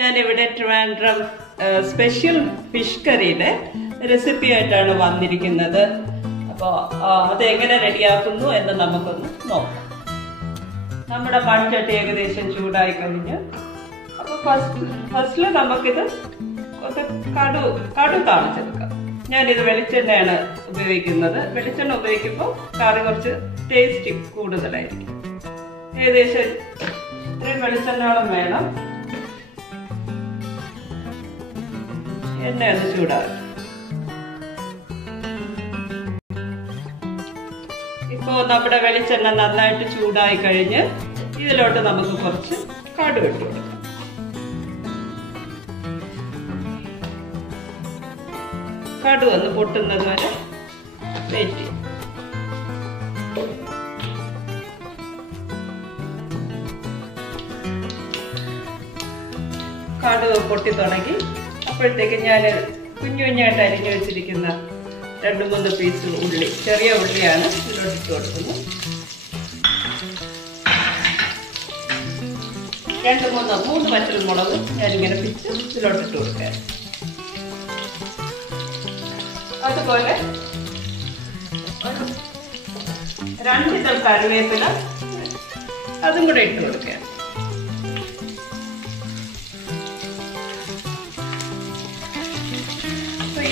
ഞാനിവിടെ Trivandrum special fish കറിയുടെ recipe ആയിട്ടാണ് വന്നിരിക്കുന്നത്. അപ്പോൾ അതെങ്ങനെ റെഡിയാക്കുന്നു എന്ന് നമുക്കൊന്ന് നോക്കാം. നമ്മുടെ മൺചട്ടി ഏകദേശം ചൂടായി കഴിഞ്ഞ് അപ്പോൾ ഫസ്റ്റിൽ നമുക്കിത് കടു താളിച്ചെടുക്കാം. ഞാനിത് വെളിച്ചെണ്ണയാണ് ഉപയോഗിക്കുന്നത്. വെളിച്ചെണ്ണ ഉപയോഗിക്കുമ്പോൾ കറി കുറച്ച് ടേസ്റ്റ് കൂടുതലായിരിക്കും. ഏകദേശം ഇത്രയും വെളിച്ചെണ്ണയോളം വേണം. എണ്ണ ഒന്ന് ചൂടാകും. ഇപ്പോൾ നമ്മുടെ വെളിച്ചെണ്ണ നന്നായിട്ട് ചൂടായി കഴിഞ്ഞ് ഇതിലോട്ട് നമുക്ക് കുറച്ച് കടുക് ഇട്ട് കൊടുക്കാം. കടുക് ഒന്ന് പൊട്ടുന്നത് വരെ വെയിറ്റ് ചെയ്യും. കടുക് പൊട്ടി തുടങ്ങി. അപ്പോഴത്തേക്ക് ഞാൻ കുഞ്ഞായിട്ട് അരിഞ്ഞു വെച്ചിരിക്കുന്ന 2-3 പീസ് ഉള്ളി, ചെറിയ ഉള്ളിയാണ് ഇതിലോട്ട് ഇട്ട് കൊടുക്കുന്നത്. 2-3 വറ്റൽമുളക് ഞാനിങ്ങനെ പിച്ച് ഇതിലോട്ട് ഇട്ട് കൊടുക്കാൻ. അതുപോലെ 2 ഇതൾ കറിവേപ്പില അതും കൂടെ ഇട്ട് കൊടുക്കാൻ.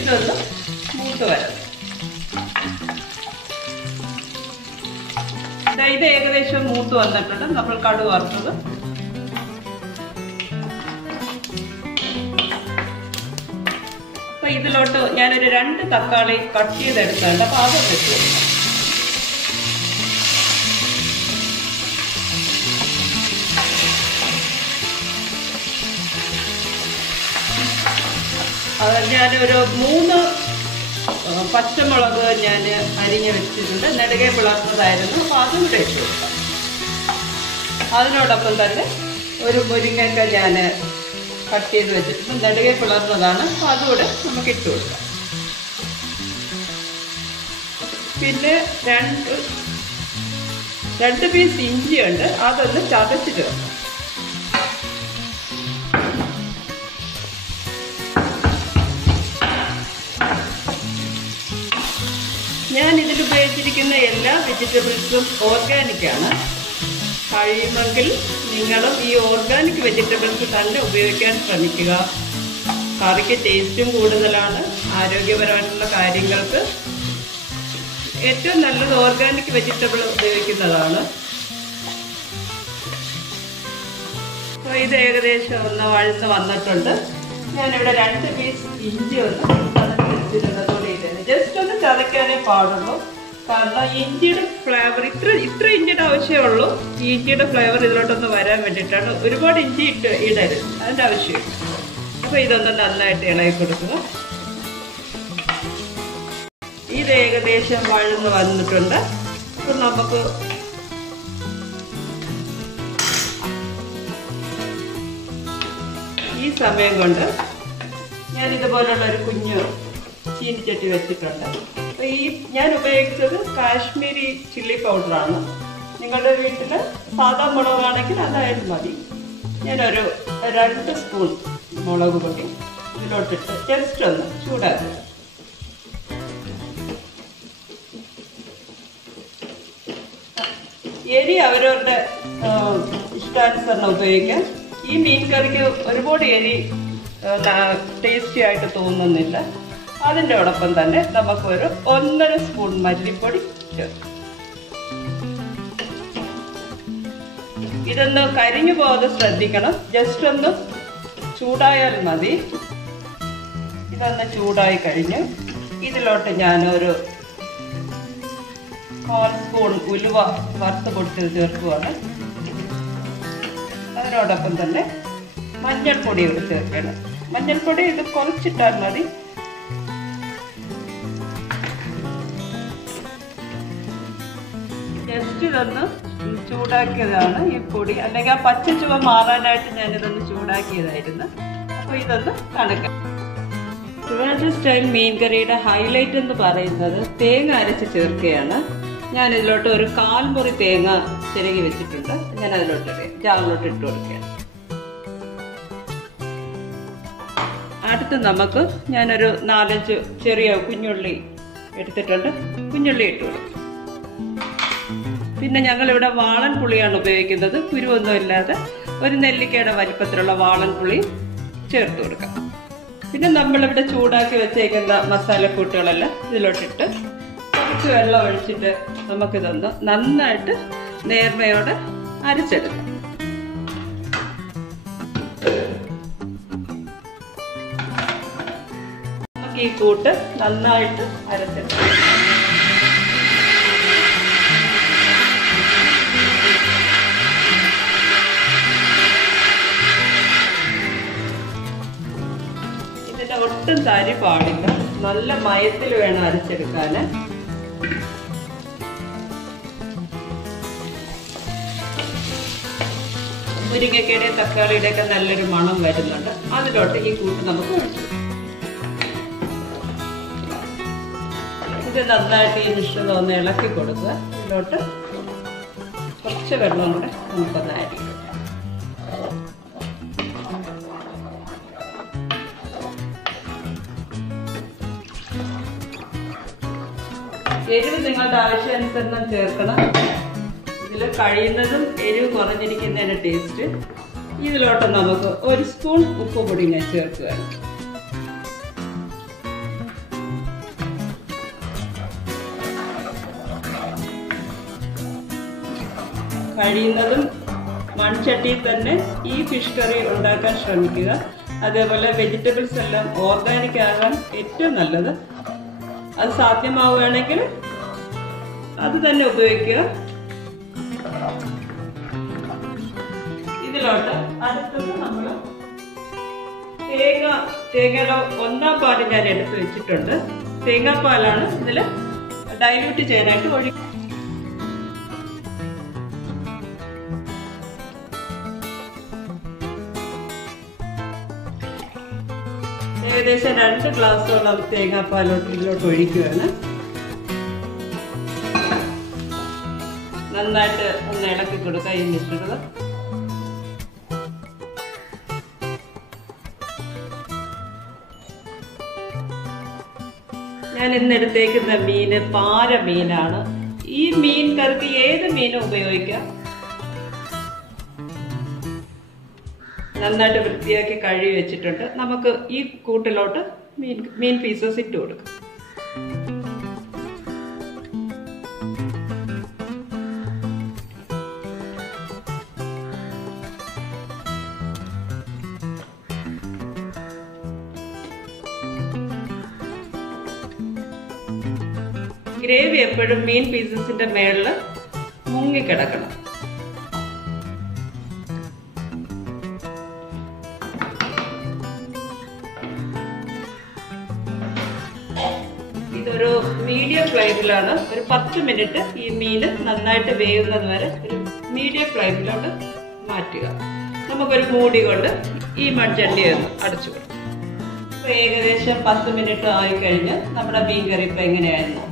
ഇതൊന്ന് മൂത്ത് വരാം. ഇത് ഏകദേശം മൂത്ത് വന്നിട്ടുണ്ട്. നമ്മൾ കടുക് വറുത്തത് അപ്പൊ ഇതിലോട്ട് ഞാനൊരു 2 തക്കാളി കട്ട് ചെയ്തെടുക്കുന്നുണ്ട്. അപ്പൊ അതൊന്ന് ഇട്ട് കൊടുക്കാം. ഞാനൊരു 3 പച്ചമുളക് ഞാൻ അരിഞ്ഞ് വെച്ചിട്ടുണ്ട്. നെടുകെ പിളർന്നതായിരുന്നു. അപ്പോൾ അതും കൂടെ ഇട്ട് കൊടുക്കാം. അതിനോടൊപ്പം തന്നെ ഒരു മുരിങ്ങയ്ക്ക ഞാൻ കട്ട് ചെയ്ത് വെച്ചിട്ടുണ്ട്. നെടുകെ പിളർന്നതാണ്. അപ്പോൾ അതുകൂടെ നമുക്ക് ഇട്ട് കൊടുക്കാം. പിന്നെ 2 പീസ് ഇഞ്ചിയുണ്ട്. അതൊന്ന് ചതച്ചിട്ട് വെക്കാം. ഞാൻ ഇതിൽ ഉപയോഗിച്ചിരിക്കുന്ന എല്ലാ വെജിറ്റബിൾസും ഓർഗാനിക്കാണ്. കഴിയുമെങ്കിൽ നിങ്ങളും ഈ ഓർഗാനിക് വെജിറ്റബിൾസ് തന്നെ ഉപയോഗിക്കാൻ ശ്രമിക്കുക. കറിക്ക് ടേസ്റ്റും കൂടുതലാണ്. ആരോഗ്യപരമായിട്ടുള്ള കാര്യങ്ങൾക്ക് ഏറ്റവും നല്ലത് ഓർഗാനിക് വെജിറ്റബിൾ ഉപയോഗിക്കുന്നതാണ്. അപ്പോൾ ഇത് ഏകദേശം ഒന്ന് വഴന്ന് വന്നിട്ടുണ്ട്. ഞാനിവിടെ 2 പീസ് ഇഞ്ചി ഒന്ന് ചതച്ചിരുന്നതോടെ ജസ്റ്റ് ഒന്ന് ചതയ്ക്കാനേ പാടുള്ളൂ. കാരണം ഇഞ്ചിയുടെ ഫ്ലേവർ ഇത്ര ഇഞ്ചിയുടെ ആവശ്യമേ ഉള്ളൂ. ഈ ഇഞ്ചിയുടെ ഫ്ലേവർ ഇതിലോട്ടൊന്ന് വരാൻ വേണ്ടിയിട്ടാണ്. ഒരുപാട് ഇഞ്ചി ഇടരുത്, അതിൻ്റെ ആവശ്യമില്ല. അപ്പോൾ ഇതൊന്ന് നന്നായിട്ട് ഇളകി കൊടുക്കുക. ഇത് ഏകദേശം വഴന്ന് വന്നിട്ടുണ്ട്. അപ്പം നമുക്ക് ഈ സമയം കൊണ്ട് ഞാനിതുപോലുള്ള ഒരു കുഞ്ഞു ചീനിച്ചട്ടി വെച്ചിട്ടുണ്ട്. അപ്പോൾ ഞാൻ ഉപയോഗിച്ചത് കാശ്മീരി ചില്ലി പൗഡറാണ്. നിങ്ങളുടെ വീട്ടിൽ സാധാ മുളകാണെങ്കിൽ അതായാലും മതി. ഞാനൊരു 2 സ്പൂൺ മുളക് പൊടി ഇതിലോട്ടിട്ട് ജസ്റ്റ് ഒന്ന് ചൂടാക്കുക. എരി അവരവരുടെ ഇഷ്ടാനുസരണം ഉപയോഗിക്കാം. ഈ മീൻ കറിക്ക് ഒരുപാട് എരി ടേസ്റ്റി ആയിട്ട് തോന്നുന്നില്ല. അതിൻ്റെ ഒപ്പം തന്നെ നമുക്കൊരു 1.5 സ്പൂൺ മല്ലിപ്പൊടി ചേർക്കാം. ഇതൊന്ന് കരിഞ്ഞു പോകാതെ ശ്രദ്ധിക്കണം. ജസ്റ്റ് ഒന്ന് ചൂടായാൽ മതി. ഇതൊന്ന് ചൂടായി കഴിഞ്ഞ് ഇതിലോട്ട് ഞാനൊരു 1/4 സ്പൂൺ ഉലുവ വറുത്ത് പൊടിച്ചത് ചേർക്കുകയാണ്. അതിനോടൊപ്പം തന്നെ മഞ്ഞൾപ്പൊടി ഇവിടെ ചേർക്കണം. മഞ്ഞൾപ്പൊടി ഇത് കുറച്ചിട്ടാൽ മതി. ജസ്റ്റ് ഇതൊന്ന് ചൂടാക്കിയതാണ് ഈ പൊടി. അല്ലെങ്കിൽ ആ പച്ച ചുവ മാറാനായിട്ട് ഞാനിതൊന്ന് ചൂടാക്കിയതായിരുന്നു. അപ്പോൾ ഇതൊന്ന് തണുക്കാം. ട്രിവാൻഡ്രം സ്റ്റൈൽ മീൻ കറിയുടെ ഹൈലൈറ്റ് എന്ന് പറയുന്നത് തേങ്ങ അരച്ച് ചേർക്കുകയാണ്. ഞാൻ ഇതിലോട്ട് ഒരു 1/4 മുറി തേങ്ങ ചിരകി വെച്ചിട്ടുണ്ട്. ഞാൻ അതിലോട്ട് ജാറിലോട്ട് ഇട്ട് കൊടുക്കുകയാണ്. അടുത്ത് നമുക്ക് ഞാനൊരു 4-5 ചെറിയ കുഞ്ഞുള്ളി എടുത്തിട്ടുണ്ട്. കുഞ്ഞുള്ളി ഇട്ട് കൊടുക്കും. പിന്നെ ഞങ്ങളിവിടെ വാളൻ പുളിയാണ് ഉപയോഗിക്കുന്നത്. കുരുവൊന്നും ഇല്ലാതെ ഒരു നെല്ലിക്കയുടെ വലിപ്പത്തിലുള്ള വാളൻ പുളി ചേർത്ത് കൊടുക്കാം. പിന്നെ നമ്മളിവിടെ ചൂടാക്കി വെച്ചേക്കുന്ന മസാലക്കൂട്ടുകളെല്ലാം ഇതിലോട്ടിട്ട് കുറച്ച് വെള്ളം ഒഴിച്ചിട്ട് നമുക്കിതൊന്ന് നന്നായിട്ട് നേർമയോടെ അരച്ചെടുക്കാം. നമുക്ക് ഈ കൂട്ട് നന്നായിട്ട് അരച്ചെടുക്കാം. ഇതിന്റെ ഒട്ടും തരി പാടില്ല. നല്ല മയത്തിൽ വേണം അരച്ചെടുക്കാൻ. മുരിങ്ങക്കയുടെയും തക്കാളിയുടെ ഒക്കെ നല്ലൊരു മണം വരുന്നുണ്ട്. അതിലോട്ട് ഈ കൂട്ട് നമുക്ക് ഒഴിച്ചു. ഇത് നന്നായിട്ട് ഈ മിശ്രിതം ഒന്ന് ഇളക്കി കൊടുക്കുക. ഇതിലോട്ട് കുറച്ച് വെള്ളം കൂടെ നമുക്കൊന്ന് ആഡ് ചെയ്യും. എരിവ് നിങ്ങളുടെ ആവശ്യാനുസരണം ചേർക്കണം. ഇതിൽ കഴിയുന്നതും എരിവ് കുറഞ്ഞിരിക്കുന്നതിന് ടേസ്റ്റ്. ഇതിലോട്ട് നമുക്ക് 1 സ്പൂൺ ഉപ്പ് പൊടി ഞാൻ ചേർക്കുകയാണ്. കഴിയുന്നതും മൺചട്ടിയിൽ തന്നെ ഈ ഫിഷ് കറി ഉണ്ടാക്കാൻ ശ്രമിക്കുക. അതേപോലെ വെജിറ്റബിൾസ് എല്ലാം ഓർഗാനിക് ആകാൻ ഏറ്റവും നല്ലത്. അത് സാധ്യമാവുകയാണെങ്കിൽ അത് തന്നെ ഉപയോഗിക്കുക. ഇതിലോട്ട് അടുത്തത് നമ്മൾ തേങ്ങയുടെ 1/4 പാല് ഞാൻ എടുത്ത് വെച്ചിട്ടുണ്ട്. തേങ്ങാപ്പാലാണ് ഇതിൽ ഡൈല്യൂട്ട് ചെയ്യാനായിട്ട് ഒഴിക്കുക. ഏകദേശം 2 ഗ്ലാസ്സോളം തേങ്ങാപ്പാലോട്ട് ഒഴിക്കുകയാണ്. നന്നായിട്ട് ഒന്ന് ഇളക്കി കൊടുക്കുക ഈ മിശ്രിതം. ഞാൻ ഇന്നെടുത്തേക്കുന്ന മീന് പാര മീനാണ്. ഈ മീൻ കറിക്ക് ഏത് മീനും ഉപയോഗിക്കാം. നന്നായിട്ട് വൃത്തിയാക്കി കഴുകി വെച്ചിട്ടുണ്ട്. നമുക്ക് ഈ കൂട്ടിലോട്ട് മീൻ പീസസ് ഇട്ട് കൊടുക്കാം. ഗ്രേവി എപ്പോഴും മീൻ പീസസിന്റെ മേളിൽ മുങ്ങിക്കിടക്കണം. ഇതൊരു മീഡിയം ഫ്ലെയിമിലാണ് ഒരു 10 മിനിറ്റ് ഈ മീൻ നന്നായിട്ട് വേവുന്നത് വരെ ഒരു മീഡിയം ഫ്ലെയിമിലോട്ട് മാറ്റുക. നമുക്കൊരു മൂടി കൊണ്ട് ഈ മൺചട്ടി ഒന്ന് അടച്ചു കൊടുക്കും. ഇപ്പൊ ഏകദേശം 10 മിനിറ്റ് ആയിക്കഴിഞ്ഞ് നമ്മുടെ മീൻ കറി ഇപ്പൊ എങ്ങനെയായിരുന്നു.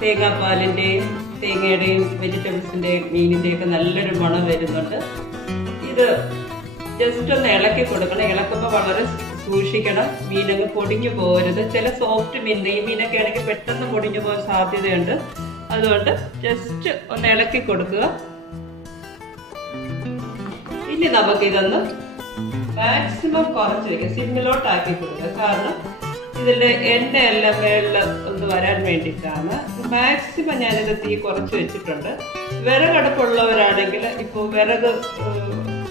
തേങ്ങാപ്പാലിന്റെയും തേങ്ങയുടെയും വെജിറ്റബിൾസിന്റെയും മീനിന്റെയും ഒക്കെ നല്ലൊരു മണം വരുന്നുണ്ട്. ഇത് ജസ്റ്റ് ഒന്ന് ഇളക്കി കൊടുക്കണം. ഇളക്കുമ്പോൾ വളരെ സൂക്ഷിക്കണം. മീനങ്ങ് പൊടിഞ്ഞു പോകരുത്. ചില സോഫ്റ്റ് മീൻ, ഈ മീനൊക്കെ ആണെങ്കിൽ പെട്ടെന്ന് പൊടിഞ്ഞു പോകാൻ സാധ്യതയുണ്ട്. അതുകൊണ്ട് ജസ്റ്റ് ഒന്ന് ഇളക്കി കൊടുക്കുക. ഇനി നമുക്കിതൊന്ന് മാക്സിമം കുറച്ച് വയ്ക്കുക. സിമ്മിലോട്ടാക്കി കൊടുക്കുക. കാരണം ഇതിന്റെ എണ്ണയെല്ലാം മേളിൽ ഒന്ന് വരാൻ വേണ്ടിയിട്ടാണ്. മാക്സിമം ഞാനിത് തീ കുറച്ച് വെച്ചിട്ടുണ്ട്. വിറകടുപ്പുള്ളവരാണെങ്കിൽ ഇപ്പോൾ വിറക്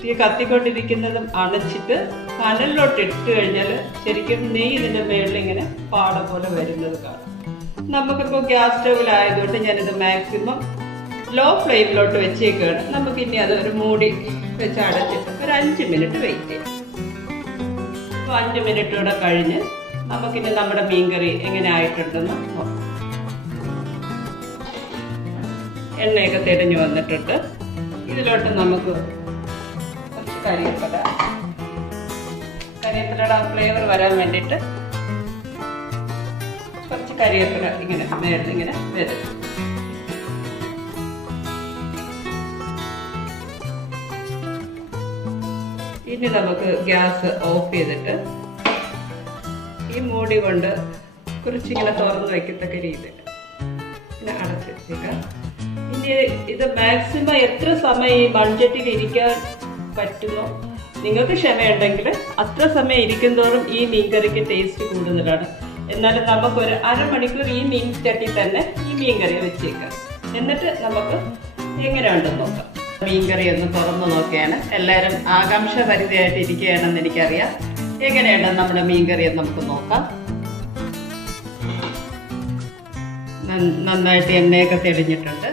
തീ കത്തിക്കൊണ്ടിരിക്കുന്നതും അണച്ചിട്ട് കനലിലോട്ട് ഇട്ട് കഴിഞ്ഞാൽ ശരിക്കും നെയ്യ് ഇതിന്റെ മേളിൽ ഇങ്ങനെ പാട പോലെ വരുന്നത് കാണാം. നമുക്കിപ്പോൾ ഗ്യാസ് സ്റ്റൗവിലായതുകൊണ്ട് ഞാനിത് മാക്സിമം ലോ ഫ്ലെയിമിലോട്ട് വെച്ചേക്കാണ്. നമുക്കിനി അത് ഒരു മൂടി വെച്ച് അടച്ചിട്ട് ഒരു 5 മിനിറ്റ് വെയിറ്റ് ചെയ്യാം. അപ്പോൾ 5 മിനിറ്റ് കൂടെ കഴിഞ്ഞ് നമുക്കിനി നമ്മുടെ മീൻകറി എങ്ങനെ ആയിട്ടുണ്ടെന്ന് നോക്കാം. എണ്ണയൊക്കെ തെളിഞ്ഞു വന്നിട്ടുണ്ട്. ഇതിലോട്ട് നമുക്ക് കുറച്ച് കരിവേപ്പിലയുടെ ഫ്ലേവർ വരാൻ വേണ്ടിയിട്ട് കുറച്ച് കരിവേപ്പില ഇങ്ങനെ നേരത്തെ ഇങ്ങനെ വരും. ഇനി നമുക്ക് ഗ്യാസ് ഓഫ് ചെയ്തിട്ട് ഈ മൂടി കൊണ്ട് കുറച്ചിങ്ങനെ തുറന്ന് വയ്ക്കത്തക്ക രീതിയിൽ ഇങ്ങനെ അടച്ച് വെച്ചേക്കാം. ഇനി ഇത് മാക്സിമം എത്ര സമയം ഈ മൺചട്ടിയിൽ ഇരിക്കാൻ പറ്റുമോ, നിങ്ങൾക്ക് ക്ഷമയുണ്ടെങ്കിൽ അത്ര സമയം ഇരിക്കുന്തോറും ഈ മീൻകറിക്ക് ടേസ്റ്റ് കൂടുതലാണ്. എന്നാലും നമുക്കൊരു അരമണിക്കൂർ ഈ മീൻ ചട്ടി തന്നെ ഈ മീൻകറി വെച്ചേക്കാം. എന്നിട്ട് നമുക്ക് എങ്ങനെയുണ്ടെന്ന് നോക്കാം. മീൻകറി ഒന്ന് തുറന്നു നോക്കിയാണ് എല്ലാവരും ആകാംക്ഷ പരിധിയായിട്ട് ഇരിക്കുകയാണെന്ന് എനിക്കറിയാം. എങ്ങനെയുണ്ടെന്ന് നമ്മുടെ മീൻകറി എന്ന് നമുക്ക് നോക്കാം. നന്നായിട്ട് എണ്ണയൊക്കെ തെളിഞ്ഞിട്ടുണ്ട്.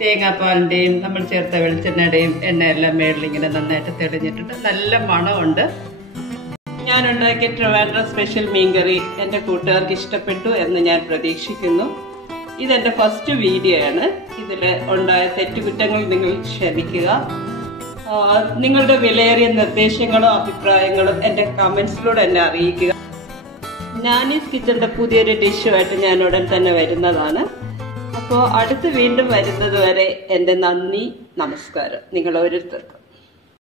തേങ്ങാപ്പാലിൻ്റെയും നമ്മൾ ചേർത്ത വെളിച്ചെണ്ണയുടെയും എണ്ണയെല്ലാം മേളിലിങ്ങനെ നന്നായിട്ട് തെളിഞ്ഞിട്ടുണ്ട്. നല്ല മണമുണ്ട്. ഞാൻ ഉണ്ടാക്കിയ ട്രിവാൻഡ്രം സ്പെഷ്യൽ മീൻകറി എൻ്റെ കൂട്ടുകാർക്ക് ഇഷ്ടപ്പെട്ടു എന്ന് ഞാൻ പ്രതീക്ഷിക്കുന്നു. ഇതെൻ്റെ ഫസ്റ്റ് വീഡിയോ ആണ്. ഇതിൽ ഉണ്ടായ തെറ്റുകുറ്റങ്ങൾ നിങ്ങൾ ക്ഷമിക്കുക. നിങ്ങളുടെ വിലയേറിയ നിർദ്ദേശങ്ങളും അഭിപ്രായങ്ങളും എൻ്റെ കമൻസിലൂടെ എന്നെ അറിയിക്കുക. നാനീസ് കിച്ചൻ്റെ പുതിയൊരു ഡിഷുമായിട്ട് ഞാൻ ഉടൻ തന്നെ വരുന്നതാണ്. അപ്പോൾ അടുത്ത് വീണ്ടും വരുന്നത് വരെ എൻ്റെ നന്ദി, നമസ്കാരം നിങ്ങൾ ഓരോരുത്തർക്കും.